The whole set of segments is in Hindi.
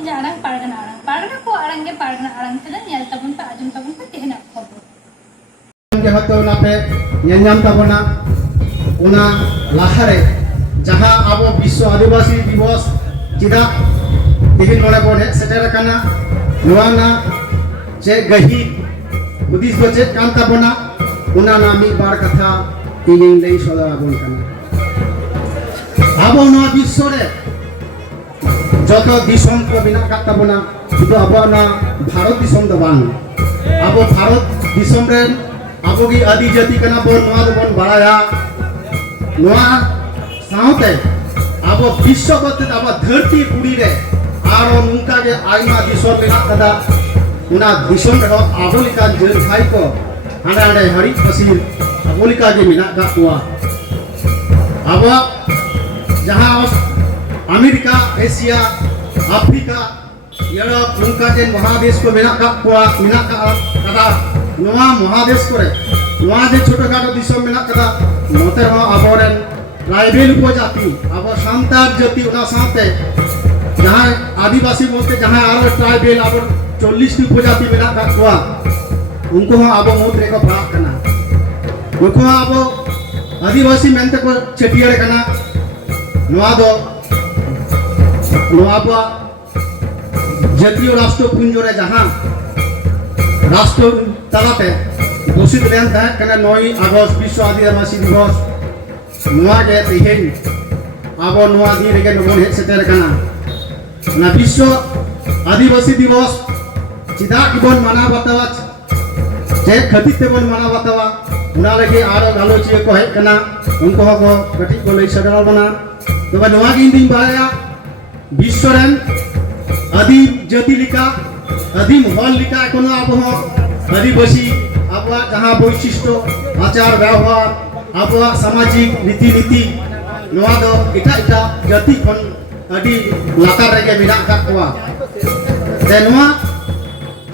ᱤᱧᱟᱹᱜ ᱟᱲᱟᱝ ᱯᱟᱨᱜᱟᱱᱟ ᱠᱚ ᱟᱲᱟᱝ ᱜᱮ ᱯᱟᱨᱜᱟᱱᱟ ᱟᱲᱟᱝ ᱛᱮᱫᱚ ᱧᱮᱞ ᱛᱟᱵᱚᱱ ᱯᱮ ᱟᱸᱡᱚᱢ ᱛᱟᱵᱚᱱ ᱯᱮ ᱛᱮᱦᱮᱧᱟᱜ ᱠᱷᱚᱵᱚᱨ ᱦᱚᱭᱛᱚ ᱚᱱᱟᱯᱮ ᱧᱮᱞ ᱧᱟᱢ ᱛᱟᱵᱚᱱᱟ ᱚᱱᱟ ᱞᱟᱦᱟᱨᱮ ᱡᱟᱦᱟᱸ ᱟᱵᱚ ᱵᱤᱥᱥᱚ ᱟᱹᱫᱤᱵᱟᱹᱥᱤ ᱫᱤᱵᱚᱥ ᱪᱮᱫᱟᱜ ᱛᱮᱦᱮᱧ ᱱᱚᱰᱮ ᱵᱚᱱ ᱦᱮᱡ ᱥᱮᱴᱮᱨ ᱟᱠᱟᱱᱟ ᱱᱚᱣᱟ ᱨᱮᱱᱟᱜ ᱪᱮᱫ ᱜᱟᱹᱦᱤᱨ ᱦᱩᱫᱤᱥ ᱫᱚ ᱪᱮᱫ ᱠᱟᱱ ᱛᱟᱵᱚᱱᱟ ᱚᱱᱟ ᱨᱮᱱᱟᱜ ᱢᱤᱫ ᱵᱟᱨ ᱠᱟᱛᱷᱟ ᱤᱧᱤᱧ ᱞᱟᱹᱭ ᱥᱚᱫᱚᱨ ᱟᱵᱚᱱ ᱠᱟᱱᱟ। ᱟᱵᱚ ᱱᱚᱣᱟ ᱵᱤᱥᱥᱚ ᱨᱮ যত দিশম কো মেনা কাট তাবনা শুধু আবনা ভারত দিশম দ বাং আবো ভারত দিশম রেন আবো গি আদি জাতি কানা বন নোয়া দ বন বাড়ায়া নোয়া সাউতে আবো বিশ্বগত আবো ধরতি পুরি রে আরো নুঙ্কা গে আইমা দিশম মেনা কাদা উনা দিশম রে আবো লিকা জেল খাই কো হাঁড়ে হাঁড়ে হরি ফসিল আবো লিকা গে মেনা কা কুয়া আবো जहाँ अमेरिका एशिया अफ्रीका यूरोप नौका के महादेश को मेना कदा नोआ महादेश को छोटो खाटो दिसम मेना कदा नोते आबोरेन ट्राइबल उपजाति अब सान्तार जाति उना साथे जहाँ आदिवासी बोलते जहाँ आरो ट्राइबल अब 40 टी उपजाति मेना कुआ उनको अब मुद्रे को पड़ा करना उनको अब आदिवासी मेनते को चटियारे करना জাতীয় রাষ্ট্রপুঞ্জরে যাহা রাষ্ট্র তালাতে ঘোষিত লেন তাহলে 9 আগস্ট বিশ্ব আদিবাসী দিবস নোয়াগে তেহেন আবো নোয়া দিন রেগে নবন হেড সেটের কানা না বিশ্ব আদিবাসী দিবস চিদা কিবন মানা বাতাওয়া যে খতিতে বন মানা বাতাওয়া उना लगे आरो गालोचिया को हेज कना उनको को कटी को लई सदराल बना तो नोआ गिन दिन बाया विश्वरन आदि जाति लिका आदिम हल लिका कोनो अब हो आदिवासी आबवा जहां वैशिष्ट्य आचार व्यवहार आबवा सामाजिक रीति नीति नोआ दो इटा इटा जाति खन आदि लातार रेगे मिना का कोआ ते नोआ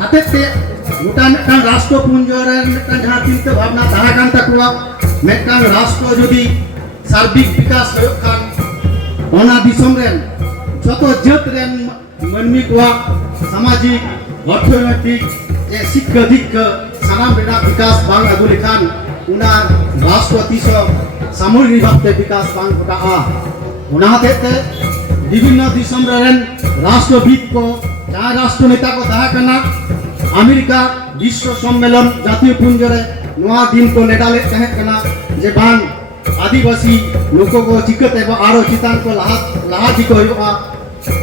हातेते मुटान मेटन राष्ट्र पुंजरे मेटन जहां चिंता भावना ताहा कान तकुआ मेटन राष्ट्र जदि सार्बिक विकास होय खान ओना दिसम रेन जतो जत रेन मनमी कोआ सामाजिक अर्थनैतिक जे शिक्षा दिक सानाम बेना विकास बांग अगु लेखान उना राष्ट्र तीस सामूहिक भावते विकास बांग होता आ उना हतेते विभिन्न दिसम रेन राष्ट्रविद को जहां राष्ट्र नेता को ताहा कना अमेरिका विश्व सम्मेलन जातीय पुंजरे नोआ दिन को नेडाले तहे कना जे बान आदिवासी लोगों को चिकते बा आरो चितान को लाहा दिको होआ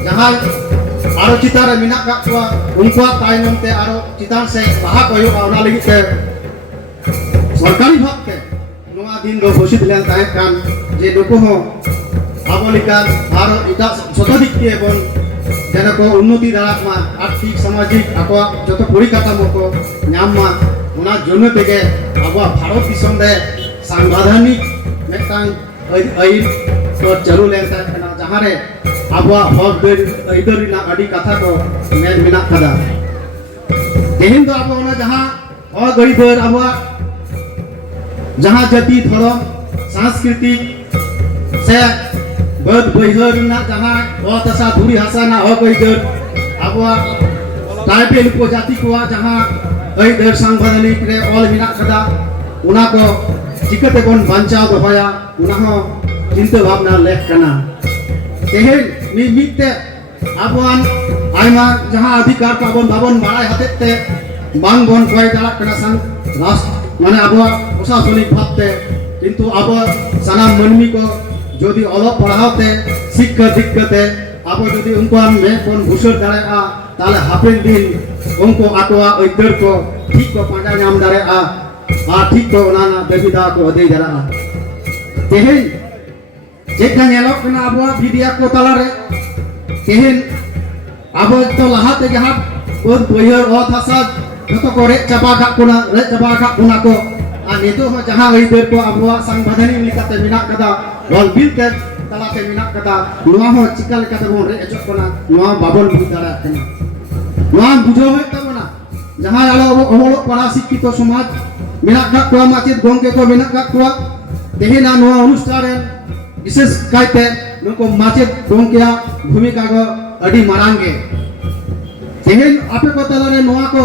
जहां आरो चितान रे मिना का को उनको तायनम ते आरो चितान से लाहा को होआ ओना लगी ते सरकारी भाग के नोआ दिन रो घोषित लेन तहे कान जे लोको हो आबोलिका आरो इटा सतदिक के बन जेना को उन्नति दाराक मा आर्थिक सामाजिक आपा जतो परिकाठामो को नाम मा उना जन्म तेगे आबा भारत दिसम रे संवैधानिक मेटांग आईन तो चालू लेन ताकना जहां रे आबा हक आइदरी ना अडी कथा को मेन मिना कदा तेहिन तो आबा उना जहां हक आइदर आबा जहां जाति धर्म सांस्कृतिक से बद बहिर ना जहां तसा धुरी हासा ना हक आइदर आबा ट्राइबल उपजाति को जहां आइदर संवैधानिक रे ऑल मिना कदा उना को चिकते कोन बांचाव दोया उना हो चिंता भावना लेख कना तेहे मिते आबोन आइमा जहां अधिकार को आबोन बाबन बाय हतेते बांग बन कोय दाला कना सन राष्ट्र माने आबो प्रशासनिक भावते किंतु आबो साना मनमी को যদি অলপ পড়াতে শিক্ষা দিকতে আবো যদি উনকো মে কোন ঘুষর দাঁড়ায় তাহলে হাফেন দিন উনকো আটোয়া ঐদর কো ঠিক কো পাঁডা নাম দাঁড়ায় ঠিক কো নানা দেবিদা কো দেই দাঁড়া তেহেন যেটা নেলক না আবো ভিডিয়া কো তালারে তেহেন আবো তো লাহাতে গহাত ওর বইয়ের অথাসা যত করে চাপা খা কোনা কো itu jaha ঐদর को आबोआ संवैधानिक लिकाते मिना कदा वल बिलते तलाते मिना कदा नोआ हो चिकल कते बोन रे एजो कोना नोआ बाबन बुझ दाड़ा कना नोआ बुझो होय तबना जहां आलो अमलो पढ़ा शिक्षित समाज मिना का को माचित गोंके को मिना का को तेहेना नोआ अनुष्ठान विशेष कायते नुको माचित गोंकेया भूमिका को अडी मारांगे तेहेन आपे को तलारे नोआ को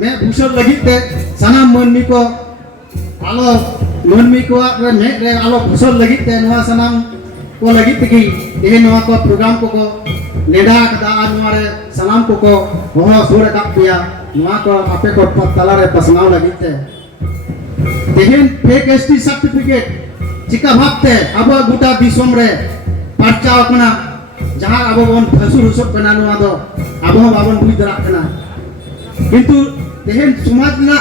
मैं भूषण लगित ते सनाम मनमी को आलो मनमी को मैं रे आलो भूषण लगित ते नोआ सनाम को लगित की तेहेन नोआ को प्रोग्राम को लेडा कदा नोआ रे सनाम को हो सुर का पिया नोआ को आपे को तलारे पसनाव लगित ते तेहेन फेक एसटी सर्टिफिकेट चिका भाबते अब गोटा दिसोम रे पार्चाव कना जहां अब बन फसुर हुसब कना नोआ दो अब बाबन बुझ दरा कना किंतु तेहेन समाज ना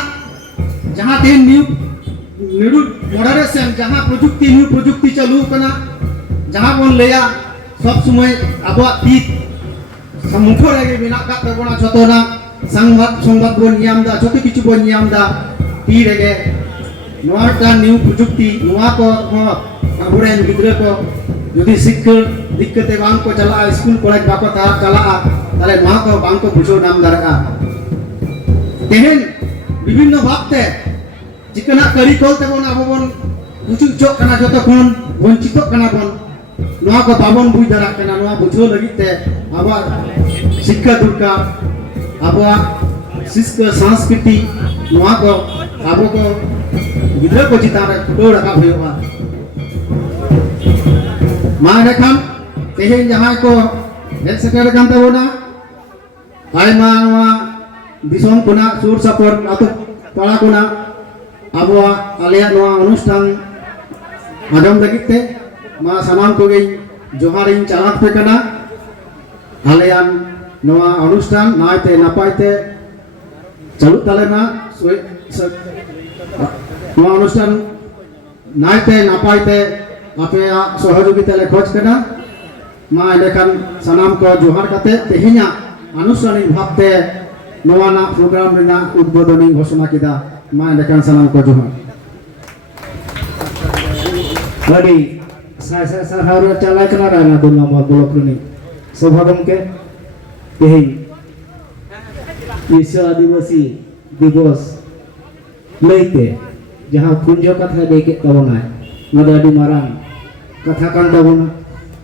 जहां तेहेन न्यू मॉडरेशन जहां न्यू प्रजुक्ति चालू कना जहां बन लेया सब समय अब तीत समुखो रेगे बिना का तबोना जतोना संवाद बन नियमदा जतो किछु बन नियमदा ती रेगे नोआ का न्यू प्रजुक्ति नोआ को अबुरेन गिद्रे को यदि शिक्षा दिक्कते बांग को चला स्कूल कॉलेज बाको चला ताले नोआ को बांग को बुझो नाम दरगा तेहेन विभिन्न भाबते चिकना करिकल तेबन आबोबन बुझुचो कना जतो कोन वंचितो कना बन नोआ को बाबन बुझ दरा कना नोआ बुझो लगिते आबा शिक्षा दरकार आबा शिक्षा संस्कृति नोआ को आबो को गिद्रा को चितारे तो रखा होगा मा रेखाम तेहेन जहां को हेड सेक्रेटरी कान तबोना आयमा नोआ दिसोम कोना सुर सपोर आतो पाड़ा कोना आबो आलिया नोआ अनुष्ठान आजम लगिते मा सामान को गई जोहारिन चालात पे कना आलिया नोआ अनुष्ठान नायते नापायते चालू तालेना नोआ अनुष्ठान नायते नापायते आपे सहयोगिता ले खोज कना मा लेखान सनाम को जोहार कते तेहिना अनुष्ठानिक भाबते नोआ ना प्रोग्राम रेना उद्बोधनी घोषणा किदा मा लेखान सनाम को जोहार Lagi saya harus calai kena rana tu nama blok ini. Sebabam ke, ini Isya Adivasi Divos Leite, jahang punjo kata deket tabungan, nada di marang, katakan tabungan,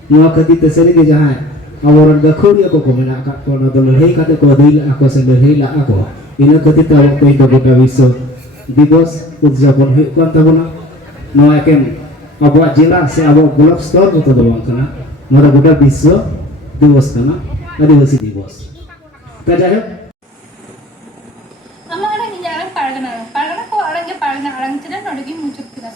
nua kati terseri ke jahang, awaran gakhuri aku komena kat ko nada lehai kata ko dil aku sendiri lah aku, ini kati tabung ko itu bukan Isya Divos ucapan hikwan tabungan, nua ken abuat jilah se abuat blok store itu doang kana, nora buka Isya Divos kana, Adivasi Divos. Kajayo. Ama ada hinjaran pargana ko arang ke pargana arang tidak nodi muncul kita